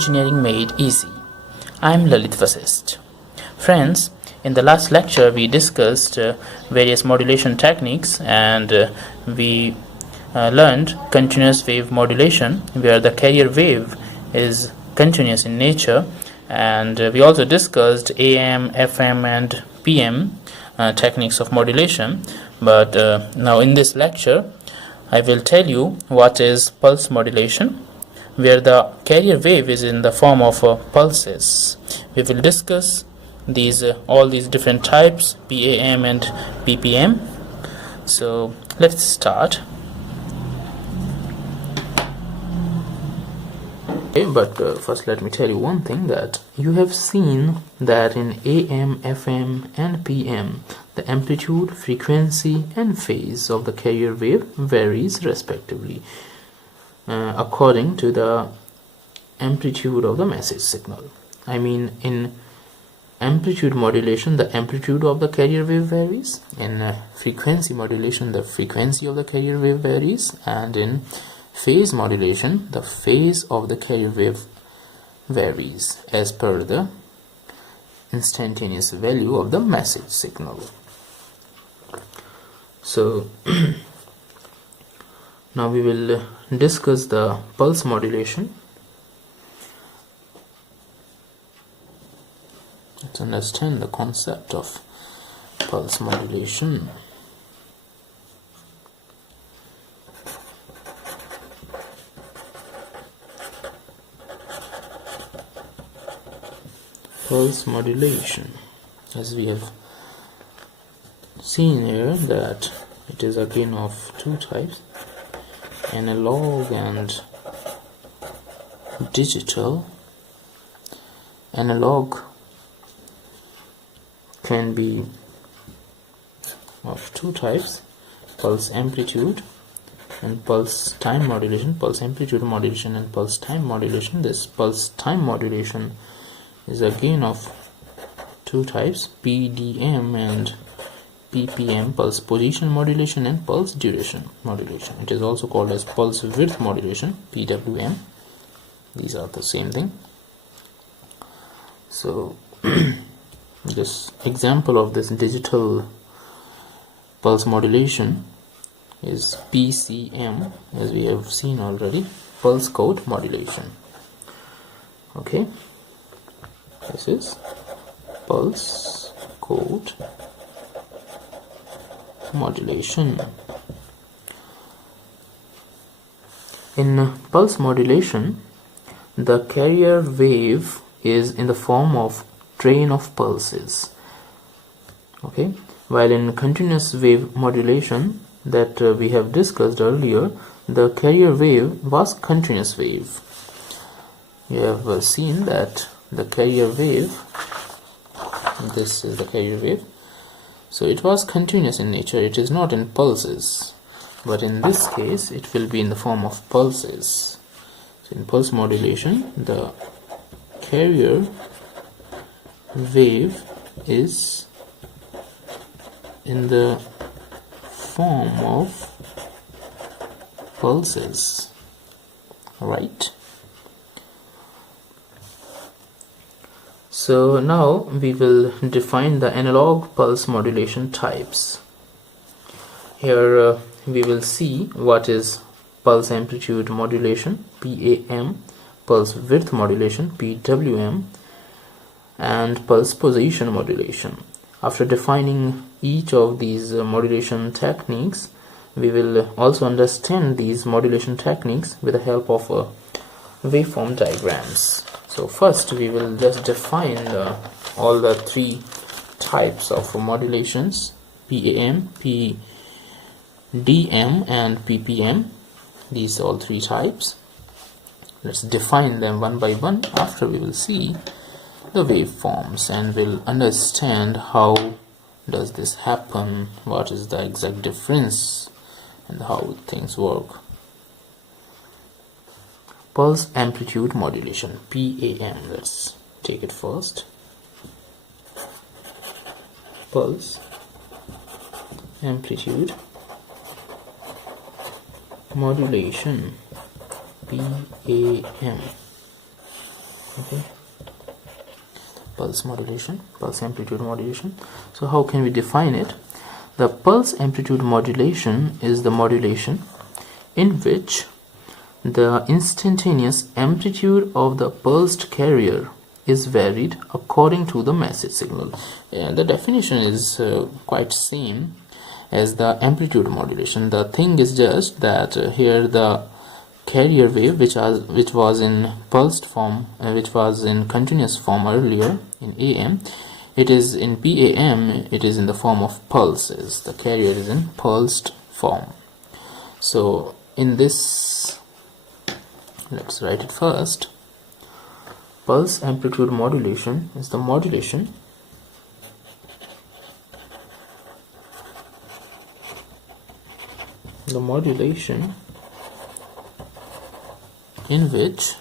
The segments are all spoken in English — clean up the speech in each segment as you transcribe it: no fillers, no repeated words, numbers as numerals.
engineering made easy. I'm Lalit Vasist. Friends, in the last lecture we discussed various modulation techniques and we learned continuous wave modulation, where the carrier wave is continuous in nature, and we also discussed AM, FM and PM techniques of modulation. But now in this lecture I will tell you what is pulse modulation, where the carrier wave is in the form of pulses. We will discuss these all these different types, PAM and PPM. So let's start. Okay, but first let me tell you one thing, that you have seen that in AM, FM and PM the amplitude, frequency and phase of the carrier wave varies respectively according to the amplitude of the message signal. I mean, in amplitude modulation the amplitude of the carrier wave varies, in frequency modulation the frequency of the carrier wave varies, and in phase modulation the phase of the carrier wave varies as per the instantaneous value of the message signal. So now we will discuss the pulse modulation. Let's understand the concept of pulse modulation. Pulse modulation, as we have seen here, that it is again of two types, analog and digital. Analog can be of two types, pulse amplitude and pulse time modulation. Pulse amplitude modulation and pulse time modulation. This pulse time modulation is again of two types, PDM and PPM, pulse position modulation and pulse duration modulation. It is also called as pulse width modulation, PWM. These are the same thing. So this example of this digital pulse modulation is PCM, as we have seen already, Pulse Code Modulation. Okay, this is Pulse Code Modulation. In pulse modulation the carrier wave is in the form of train of pulses. Okay, while in continuous wave modulation that we have discussed earlier, the carrier wave was continuous wave. You have seen that the carrier wave, this is the carrier wave, so it was continuous in nature, it is not in pulses, but in this case it will be in the form of pulses. So in pulse modulation the carrier wave is in the form of pulses, right? So now we will define the analog pulse modulation types. Here we will see what is pulse amplitude modulation, PAM, pulse width modulation, PWM, and pulse position modulation. After defining each of these modulation techniques, we will also understand these modulation techniques with the help of waveform diagrams. So first we will just define all the three types of modulations, PAM, PDM and PPM. These all three types. Let's define them one by one. After we will see the waveforms and will understand how does this happen, what is the exact difference and how things work. Pulse amplitude modulation, PAM. Let's take it first. Pulse amplitude modulation, PAM. Okay, pulse modulation, pulse amplitude modulation. So how can we define it? The pulse amplitude modulation is the modulation in which the instantaneous amplitude of the pulsed carrier is varied according to the message signal. The definition is quite same as the amplitude modulation. The thing is just that here the carrier wave which was in pulsed form, which was in continuous form earlier in AM, it is in PAM, it is in the form of pulses. The carrier is in pulsed form. So in this, let's write it first. Pulse amplitude modulation is the modulation in which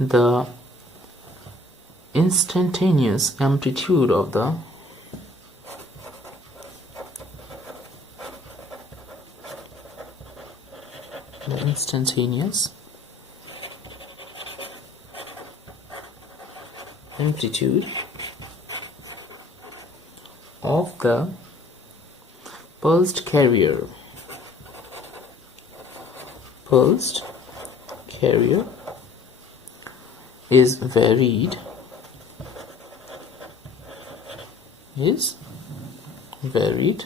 the instantaneous amplitude of the instantaneous amplitude of the pulsed carrier is varied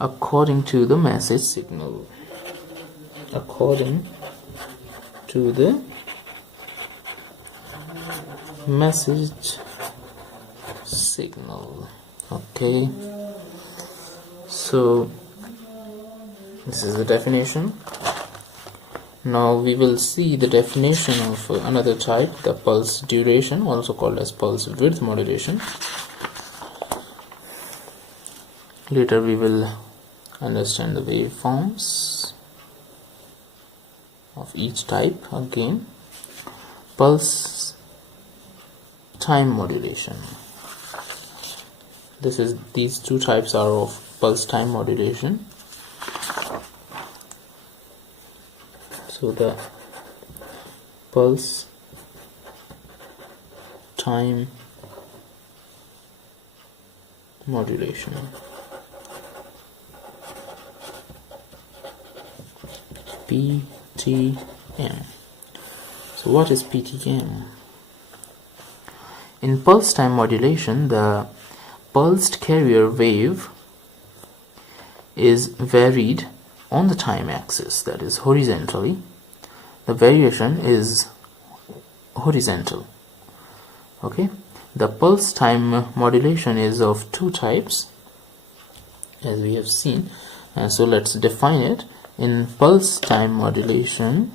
according to the message signal. Okay, so this is the definition. Now we will see the definition of another type, the pulse duration, also called as pulse width modulation. Later we will understand the waveforms of each type. Again, pulse time modulation. These two types are of pulse time modulation. So the pulse time modulation, PTM. So what is PTM? In pulse time modulation, the pulsed carrier wave is varied on the time axis, that is horizontally. The variation is horizontal. Okay, the pulse time modulation is of two types, as we have seen. So let's define it. In pulse time modulation,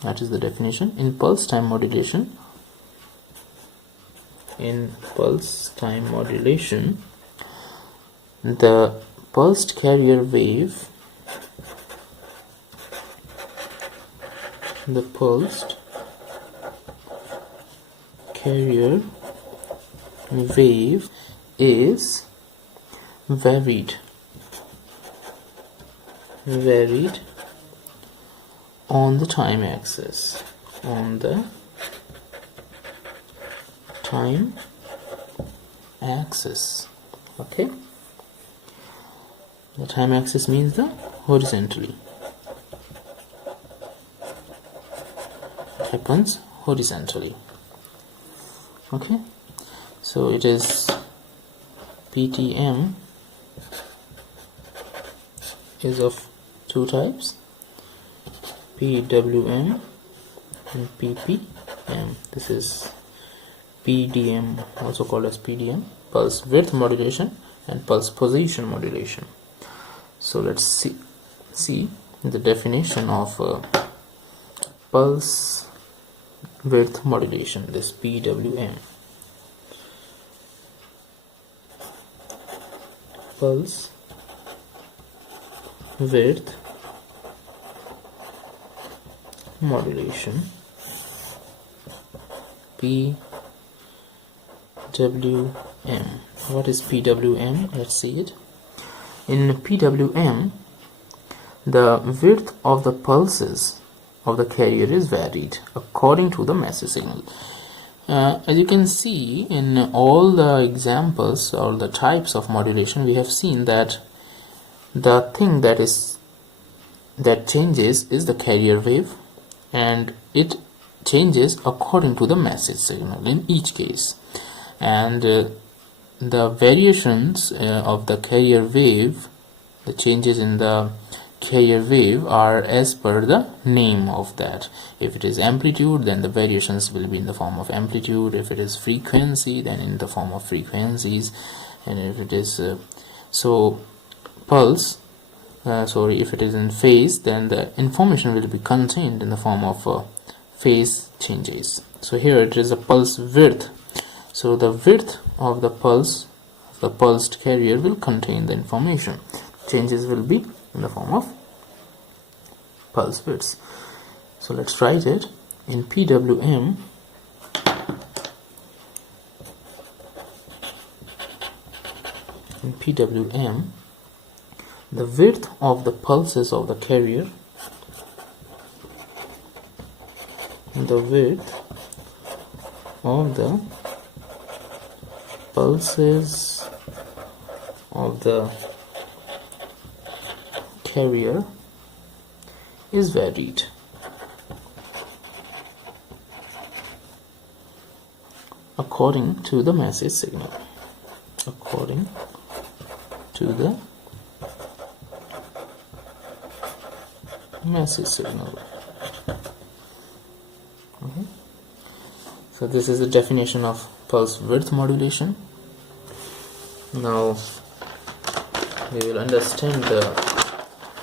that is the definition. In pulse time modulation, the pulsed carrier wave is varied on the time axis, okay. The time axis means the horizontally. It happens horizontally. Okay, so it is PTM is of two types, PWM and PPM. This is PDM, also called as PDM, pulse width modulation and pulse position modulation. So let's see the definition of pulse width modulation, this PWM. Pulse width modulation, PWM. What is PWM? Let's see it. In PWM, The width of the pulses of the carrier is varied according to the message signal. As you can see in all the examples or the types of modulation, we have seen that the thing that changes is the carrier wave, and it changes according to the message signal in each case. And the variations of the carrier wave, the changes in the carrier wave, are as per the name of that. If it is amplitude, then the variations will be in the form of amplitude. If it is frequency, then in the form of frequencies. And if it is if it is in phase, then the information will be contained in the form of phase changes. So here it is a pulse width. So the width of the pulsed carrier will contain the information. Changes will be in the form of pulse widths. So let's write it in PWM. In PWM, the width of the pulses of the carrier, the width of the pulses of the carrier is varied according to the message signal. According to the message signal. Okay. So this is the definition of pulse width modulation. Now we will understand the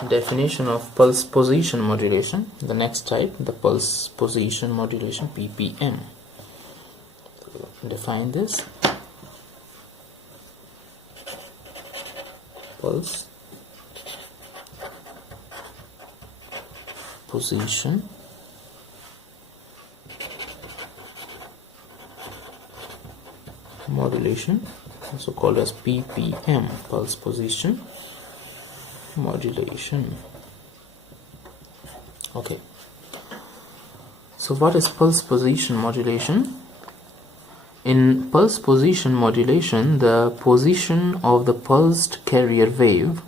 definition of pulse position modulation. The next type, the pulse position modulation, PPM. So define this. Pulse position modulation, also called as PPM, pulse position modulation. Okay, so what is pulse position modulation? In pulse position modulation, the position of the pulsed carrier wave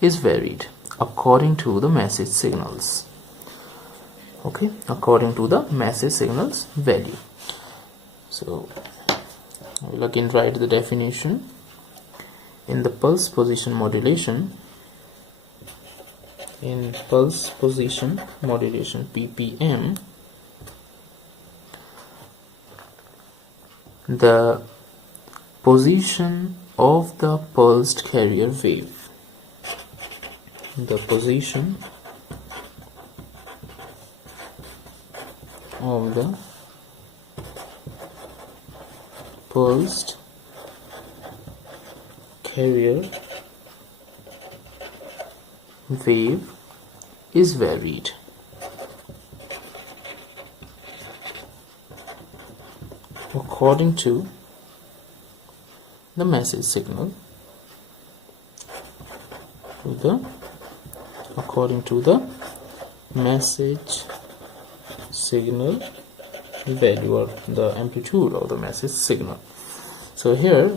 is varied according to the message signals. Okay, according to the message signals value. So I will again write the definition. In the pulse position modulation, in pulse position modulation PPM, the position of the pulsed carrier wave, the position of the pulsed carrier wave is varied according to the message signal, according to the message signal value, or the amplitude of the message signal. So here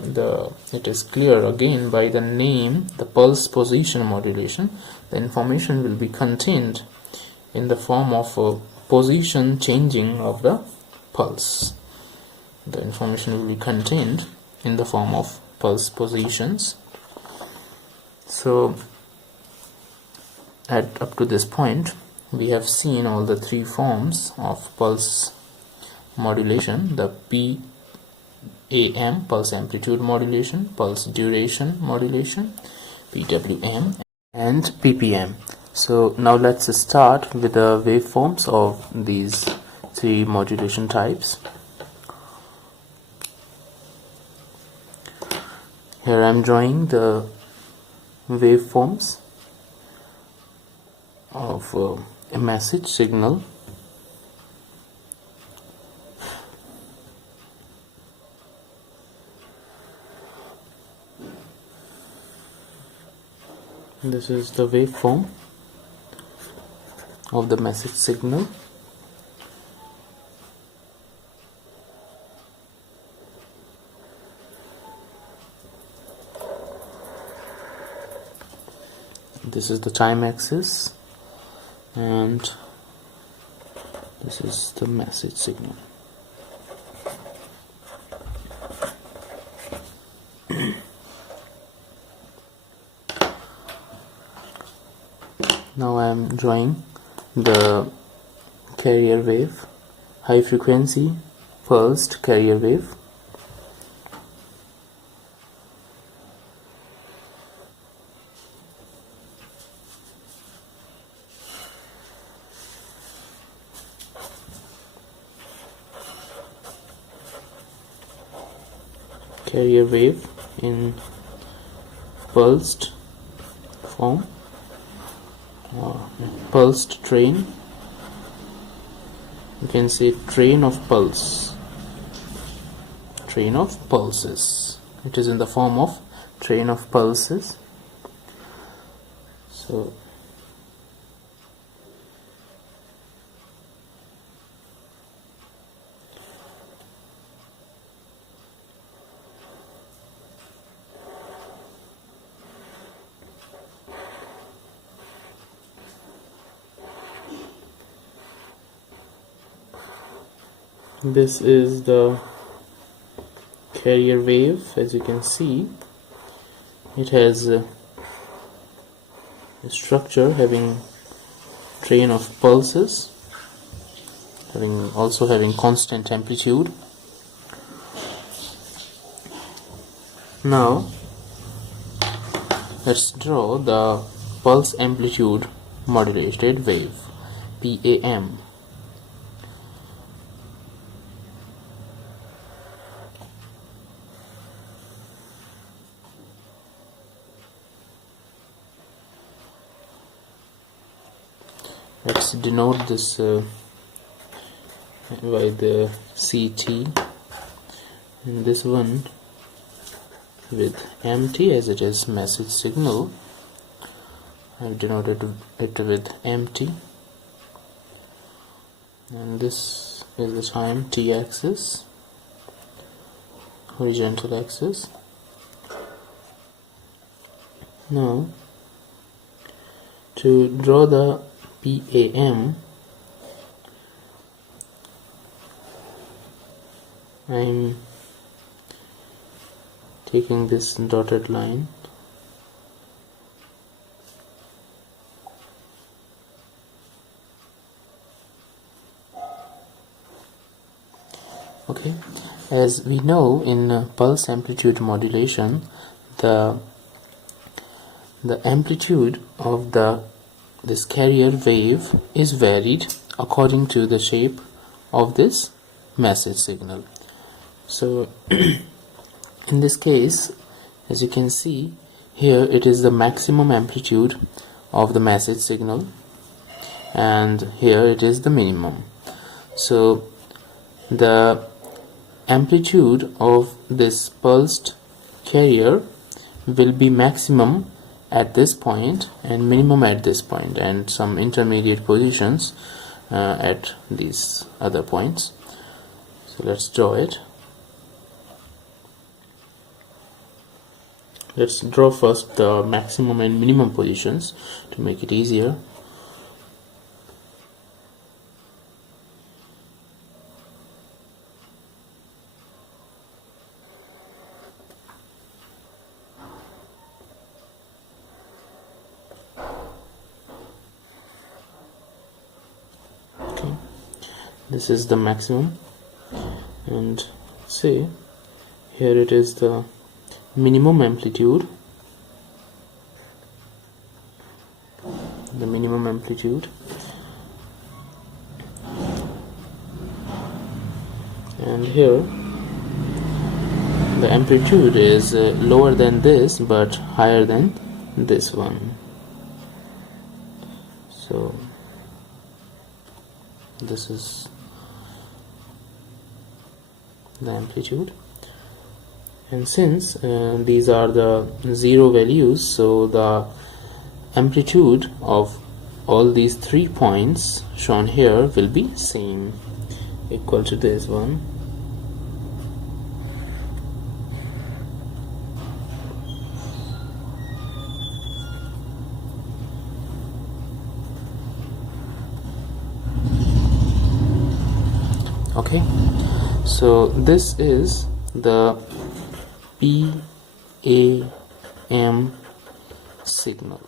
it is clear again by the name, the pulse position modulation. The information will be contained in the form of a position changing of the pulse. The information will be contained in the form of pulse positions. So up to this point we have seen all the three forms of pulse modulation: the PAM, Pulse Amplitude Modulation, Pulse Duration Modulation, PWM, and PPM. So now let's start with the waveforms of these three modulation types. Here I am drawing the waveforms of a message signal. This is the waveform of the message signal. This is the time axis and this is the message signal. Now I am drawing the carrier wave, high frequency pulsed carrier wave. Carrier wave in pulsed form, pulsed train. You can say train of pulse, train of pulses. It is in the form of train of pulses. So this is the carrier wave. As you can see, it has a structure having train of pulses, also having constant amplitude. Now let's draw the pulse amplitude modulated wave, PAM. Let's denote this by the CT, and this one with MT, as it is message signal. I've denoted it with MT, and this is the time T axis, horizontal axis. Now to draw the PAM, I'm taking this dotted line. Okay, as we know in pulse amplitude modulation, the amplitude of this carrier wave is varied according to the shape of this message signal. So in this case, as you can see here, it is the maximum amplitude of the message signal, and here it is the minimum. So the amplitude of this pulsed carrier will be maximum at this point and minimum at this point, and some intermediate positions at these other points. So let's draw it. Let's draw first the maximum and minimum positions to make it easier. This is the maximum, and see here it is the minimum amplitude, and here the amplitude is lower than this but higher than this one. So this is the amplitude, and since these are the zero values, so the amplitude of all these 3 points shown here will be same, equal to this one. Okay, so this is the PAM signal,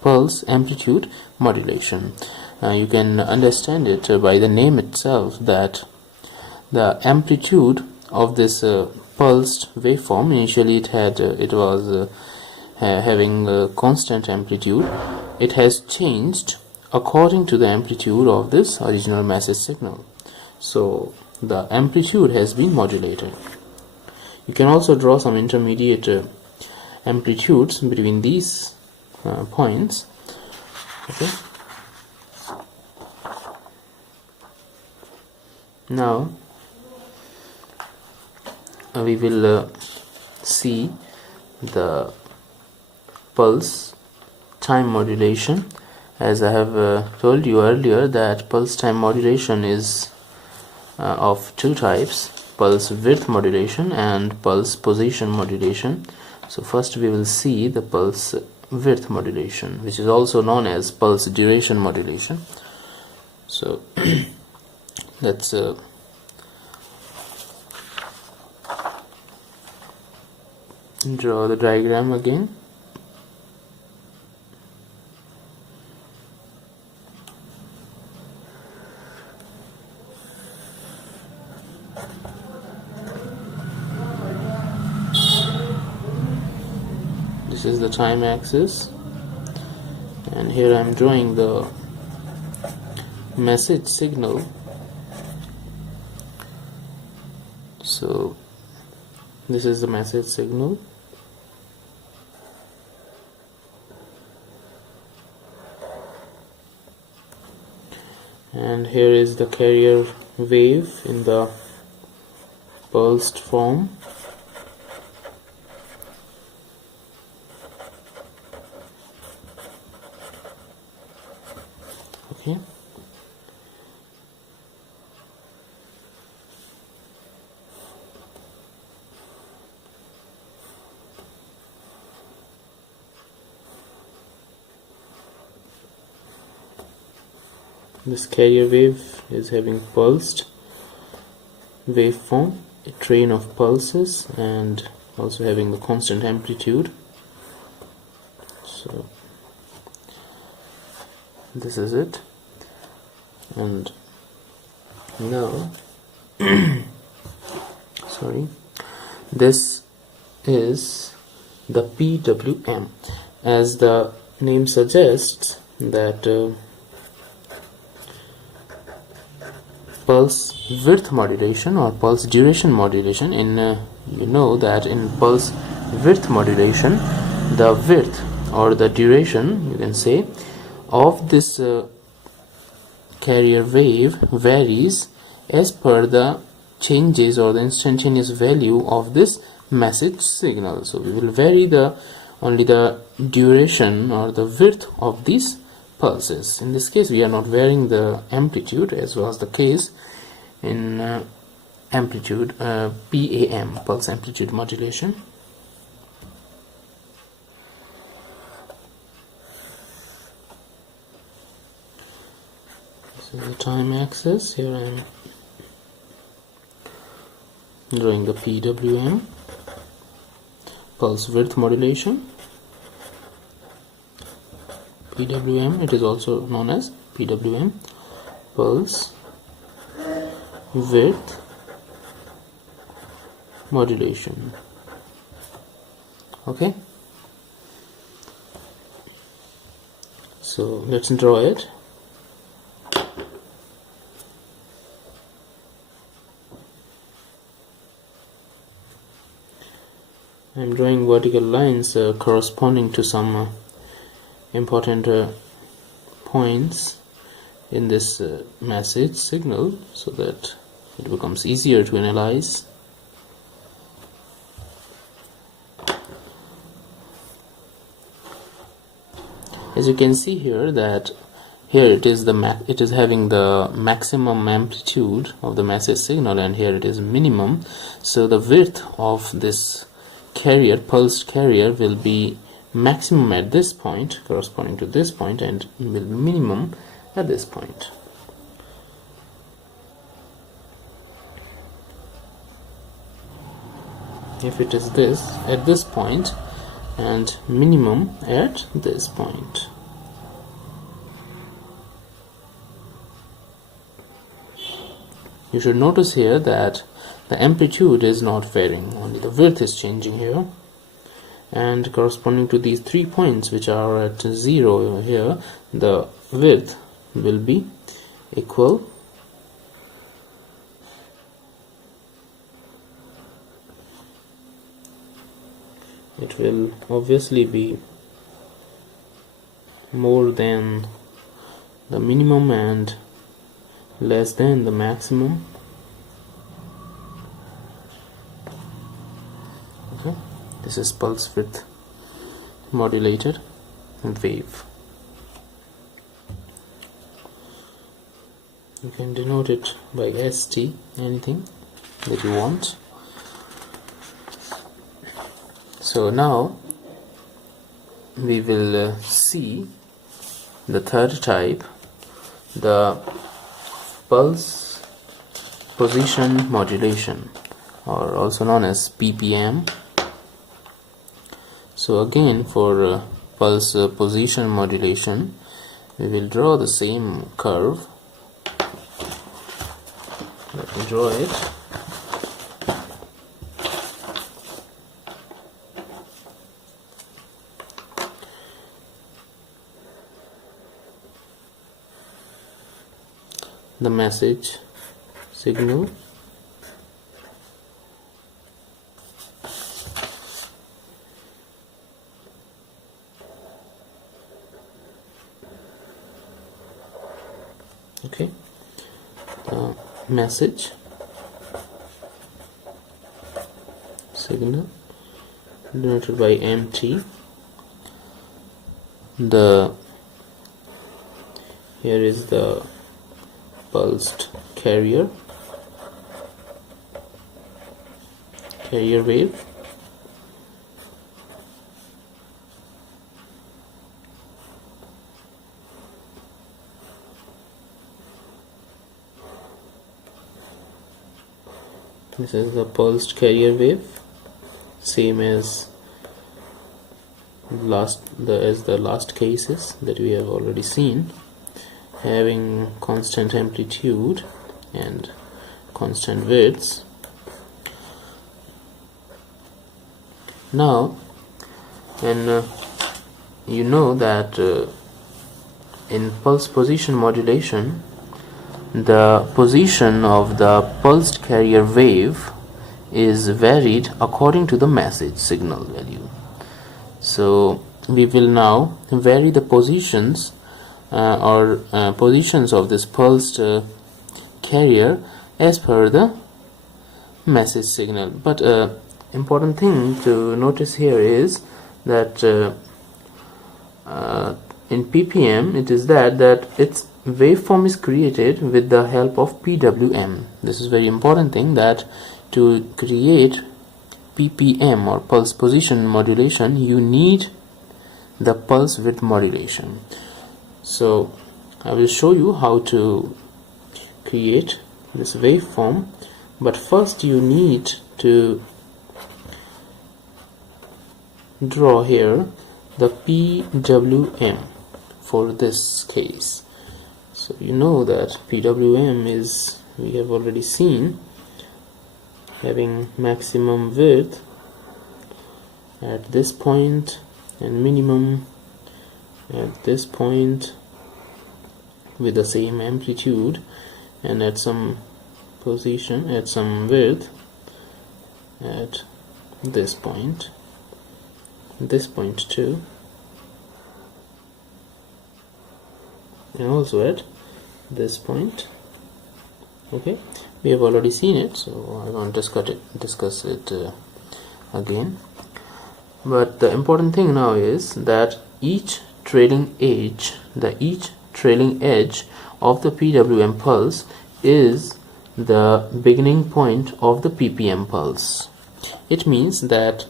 Pulse Amplitude Modulation. You can understand it by the name itself, that the amplitude of this pulsed waveform, initially it was having a constant amplitude. It has changed according to the amplitude of this original message signal. So the amplitude has been modulated. You can also draw some intermediate amplitudes between these points. Okay. Now we will see the pulse time modulation. As I have told you earlier, that pulse time modulation is of 2 types: pulse width modulation and pulse position modulation. So first we will see the pulse width modulation, which is also known as pulse duration modulation. So let's draw the diagram again. This is the time axis, and here I am drawing the message signal. So this is the message signal, and here is the carrier wave in the pulsed form. Okay. This carrier wave is having pulsed waveform, a train of pulses, and also having the constant amplitude. So this is it. And now sorry, this is the PWM. As the name suggests, that pulse width modulation or pulse duration modulation, you know that in pulse width modulation, the width or the duration, you can say, of this carrier wave varies as per the changes or the instantaneous value of this message signal. So we will vary only the duration or the width of these pulses. In this case, we are not varying the amplitude, as was the case in amplitude PAM, Pulse Amplitude Modulation. This is the time axis. Here I am drawing the PWM, Pulse Width Modulation. PWM, it is also known as PWM, Pulse Width Modulation. Okay, so let's draw it. I'm drawing vertical lines corresponding to some important points in this message signal, so that it becomes easier to analyze. As you can see here, that here it is it is having the maximum amplitude of the message signal, and here it is minimum. So the width of this carrier, pulsed carrier, will be maximum at this point, corresponding to this point, and will be minimum at this point. If it is this at this point and minimum at this point. You should notice here that the amplitude is not varying, only the width is changing here, and corresponding to these 3 points which are at 0 here, the width will be equal it will obviously be more than the minimum and less than the maximum. Okay, this is pulse width modulated wave. You can denote it by ST, anything that you want. So now we will see the third type, the pulse position modulation, or also known as PPM. So again, for pulse position modulation, we will draw the same curve. Let me draw it. The message signal, okay, the message signal denoted by MT. Here is the pulsed carrier wave, this is the pulsed carrier wave, same as the last cases that we have already seen, having constant amplitude and constant widths. Now, and you know that in pulse position modulation, the position of the pulsed carrier wave is varied according to the message signal value. So we will now vary the positions positions of this pulsed carrier as per the message signal. But important thing to notice here is that in PPM it is that its waveform is created with the help of PWM. This is very important thing, that to create PPM or pulse position modulation you need the pulse width modulation. So I will show you how to create this waveform, but first you need to draw here the PWM for this case. So you know that PWM is, we have already seen, having maximum width at this point and minimum at this point with the same amplitude, and at some position at some width at this point too, and also at this point. Okay, we have already seen it, so I won't discuss it again. But the important thing now is that each trailing edge trailing edge of the PWM pulse is the beginning point of the PPM pulse. It means that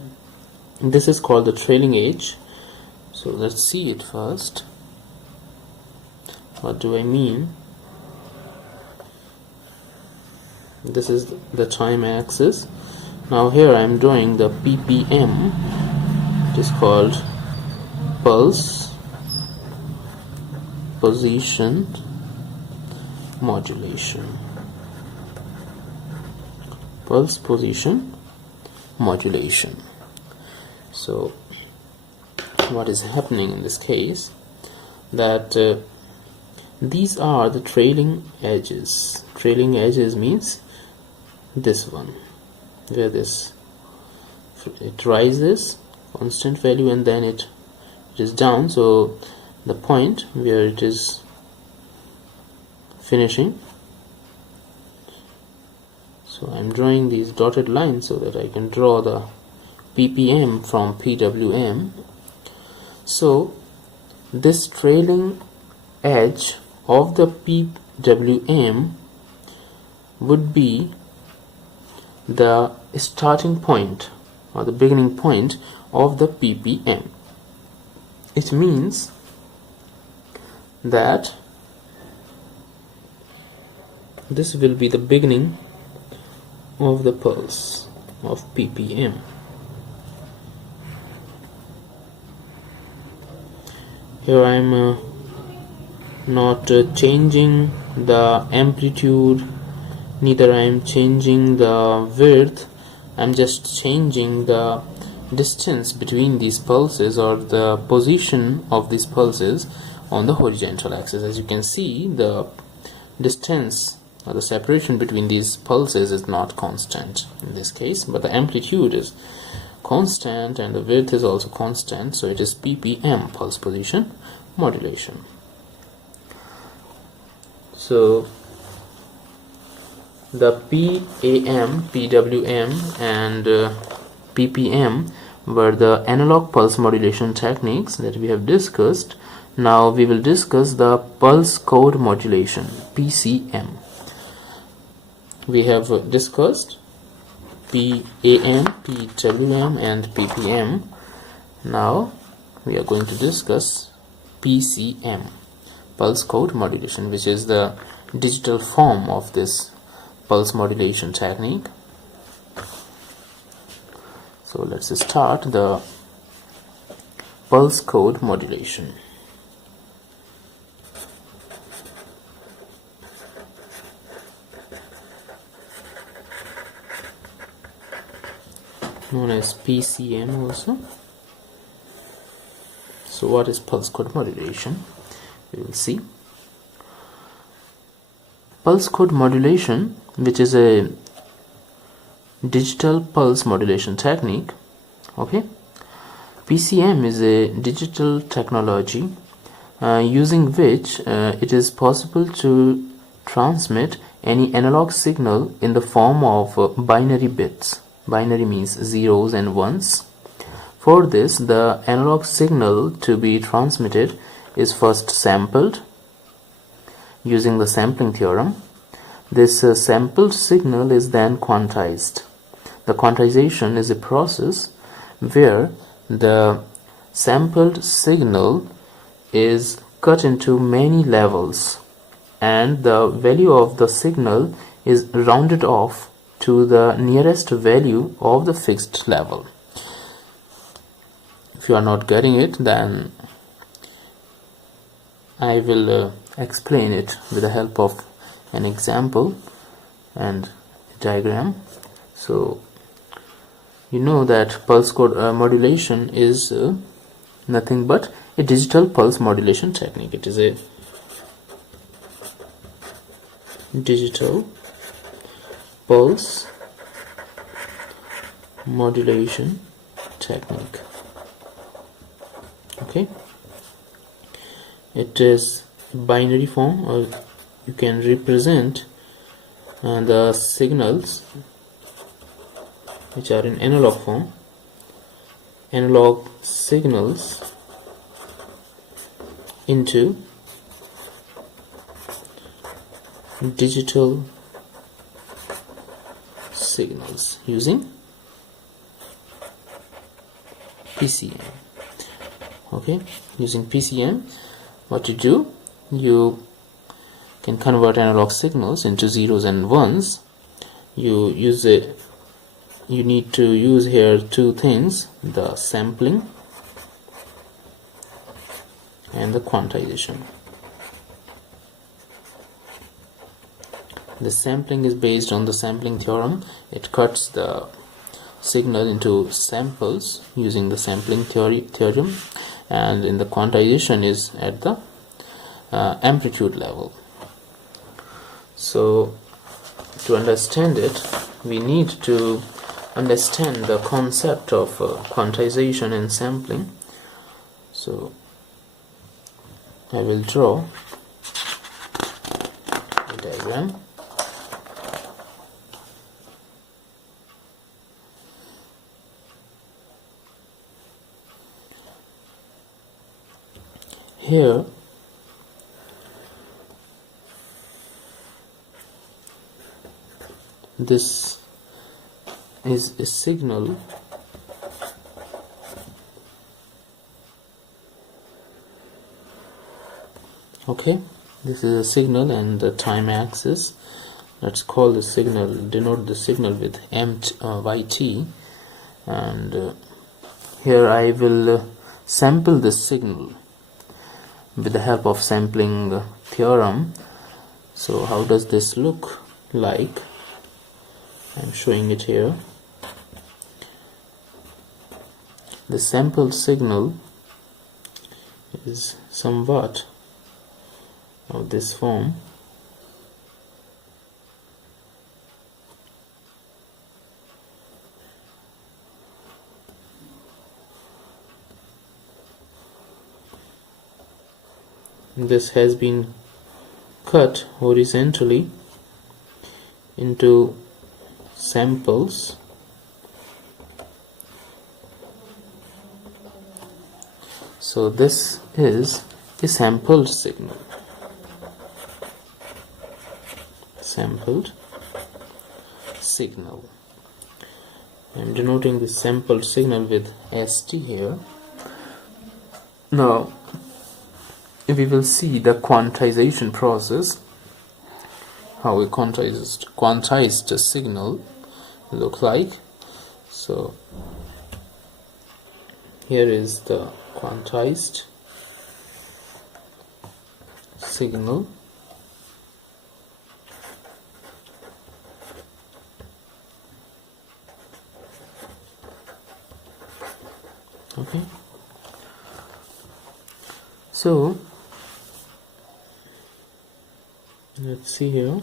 this is called the trailing edge. So let's see it first. What do I mean? This is the time axis. Now here I am drawing the PPM. It is called Pulse Position Modulation. Pulse Position Modulation. So what is happening in this case, that these are the trailing edges. Trailing edges means this one, where it rises constant value and then it is down. So the point where it is finishing. So I'm drawing these dotted lines so that I can draw the PPM from PWM. So this trailing edge of the PWM would be the starting point or the beginning point of the PPM. It means that this will be the beginning of the pulse of PPM. Here I am not changing the amplitude, neither I am changing the width. I am just changing the distance between these pulses, or the position of these pulses on the horizontal axis. As you can see, the distance or the separation between these pulses is not constant in this case, but the amplitude is constant and the width is also constant. So it is PPM, Pulse Position Modulation. So the PAM, PWM and PPM were the analog pulse modulation techniques that we have discussed. Now we will discuss the Pulse Code Modulation, PCM. We have discussed PAM, PWM and PPM. Now we are going to discuss PCM, Pulse Code Modulation, which is the digital form of this pulse modulation technique. So let's start the Pulse Code Modulation. Known as PCM also. So what is Pulse Code Modulation? We will see. Pulse Code Modulation, which is a digital pulse modulation technique. Okay, PCM is a digital technology using which it is possible to transmit any analog signal in the form of binary bits. Binary means zeros and ones. For this, the analog signal to be transmitted is first sampled using the sampling theorem. This sampled signal is then quantized. The quantization is a process where the sampled signal is cut into many levels and the value of the signal is rounded off to the nearest value of the fixed level. If you are not getting it, then I will explain it with the help of an example and a diagram. So you know that pulse code modulation is nothing but a digital pulse modulation technique. It is a digital pulse modulation technique. Okay, it is binary form, or you can represent the signals which are in analog form, analog signals into digital signals using PCM. Okay, using PCM, what to do, you can convert analog signals into zeros and ones. You need to use here two things: the sampling and the quantization. The sampling is based on the sampling theorem. It cuts the signal into samples using the sampling theorem, and in the quantization is at the amplitude level. So to understand it, we need to understand the concept of quantization and sampling. So I will draw a diagram. Here this is a signal okay, this is a signal and the time axis. Let's call the signal, denote the signal with yt, and here I will sample this signal with the help of sampling theorem. So how does this look like? I'm showing it here. The sampled signal is somewhat of this form. This has been cut horizontally into samples. So this is a sampled signal. Sampled signal. I'm denoting the sampled signal with ST here. Now we will see the quantization process, how a quantized signal look like. So here is the quantized signal. Okay, so let's see here.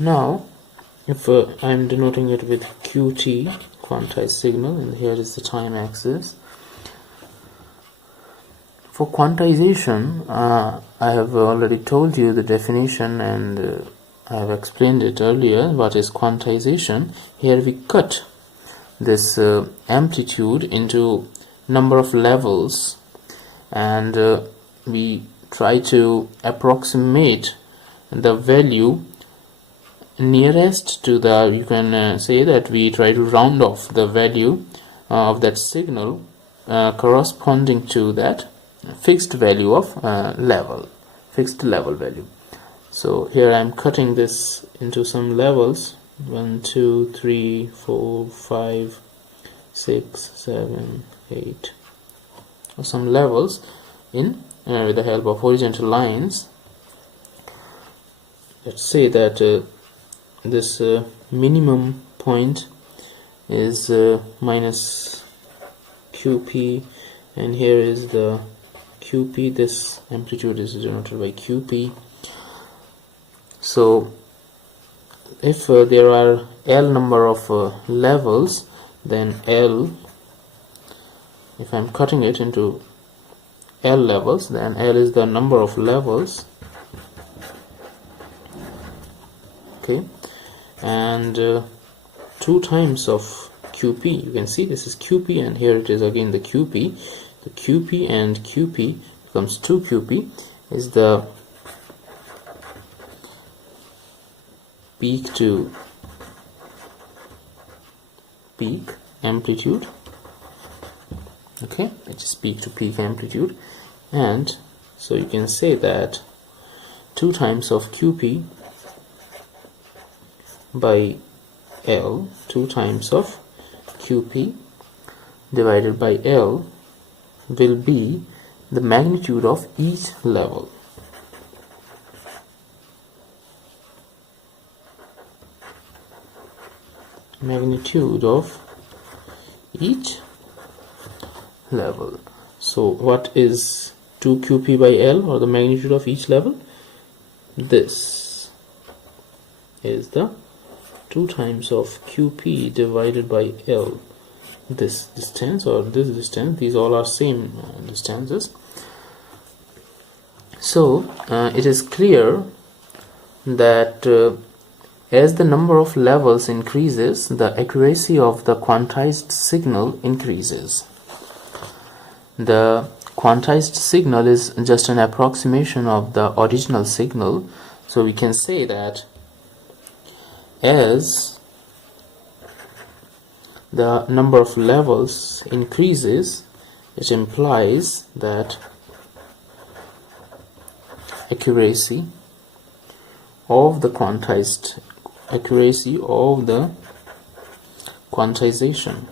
Now if I'm denoting it with QT, quantized signal, and here is the time axis. For quantization, I have already told you the definition, and I have explained it earlier. What is quantization? Here we cut this amplitude into number of levels, and we try to approximate the value nearest to the, you can say that we try to round off the value of that signal corresponding to that fixed value of fixed level value. So here I am cutting this into some levels: 1, 2, 3, 4, 5, 6, 7, 8, or some levels in with the help of horizontal lines. Let's say that this minimum point is minus QP, and here is the QP. This amplitude is denoted by QP. So if there are L number of levels, then L, if I'm cutting it into L levels, then L is the number of levels, okay, and 2 times of QP. You can see this is QP, and here it is again the QP. The QP and QP becomes 2 QP is the peak to peak amplitude, okay, it is peak to peak amplitude. And so you can say that 2 times of QP by L, 2 times of QP divided by L will be the magnitude of each level. Magnitude of each level. So what is 2 QP by L, or the magnitude of each level? This is the 2 times of QP divided by L. This distance or this distance, these all are same distances. So it is clear that as the number of levels increases, the accuracy of the quantized signal increases. The quantized signal is just an approximation of the original signal. So we can say that as the number of levels increases, it implies that accuracy of the quantization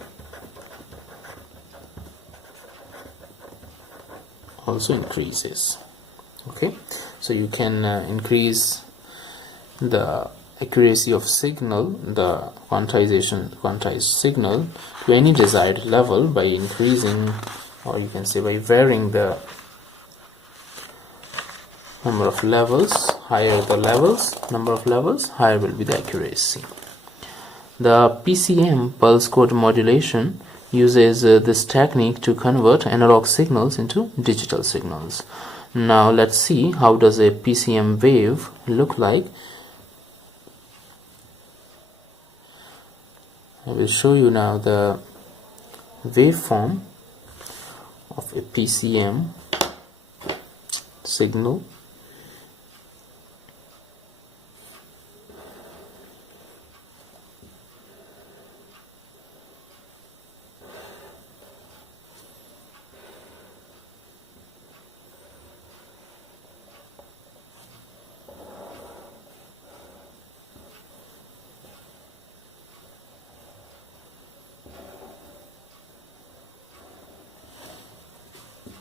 also increases. Okay, so you can increase the accuracy of signal, the quantized signal, to any desired level by increasing, or you can say by varying the number of levels. Higher the number of levels, higher will be the accuracy. The PCM, Pulse Code Modulation, uses this technique to convert analog signals into digital signals. Now let's see how does a PCM wave look like. I will show you now the waveform of a PCM signal.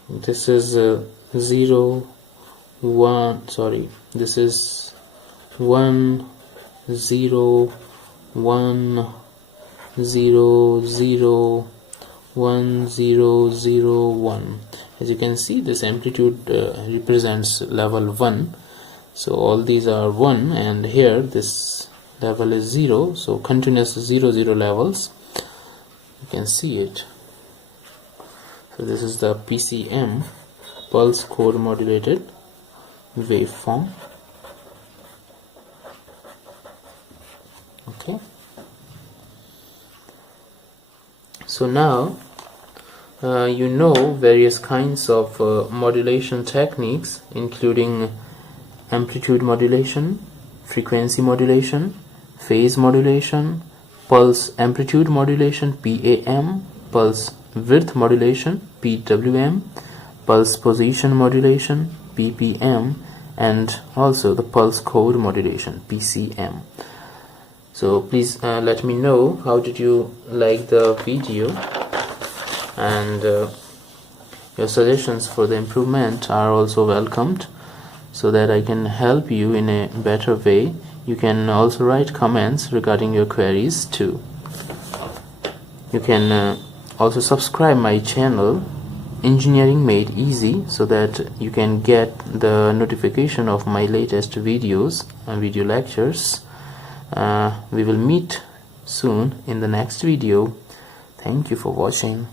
This is 0 1, sorry, this is 1 0 1 0 0 1 0 0 1. As you can see, this amplitude represents level 1, so all these are 1, and here this level is 0, so continuous 0 0 levels, you can see it. So this is the PCM, Pulse Code Modulated waveform. Okay, so now you know various kinds of modulation techniques, including amplitude modulation, frequency modulation, phase modulation, pulse amplitude modulation PAM, pulse width modulation PWM, pulse position modulation PPM, and also the pulse code modulation PCM. So please let me know how did you like the video, and your suggestions for the improvement are also welcomed, so that I can help you in a better way. You can also write comments regarding your queries too. You can also subscribe my channel Engineering Made Easy, so that you can get the notification of my latest videos and video lectures We will meet soon in the next video. Thank you for watching.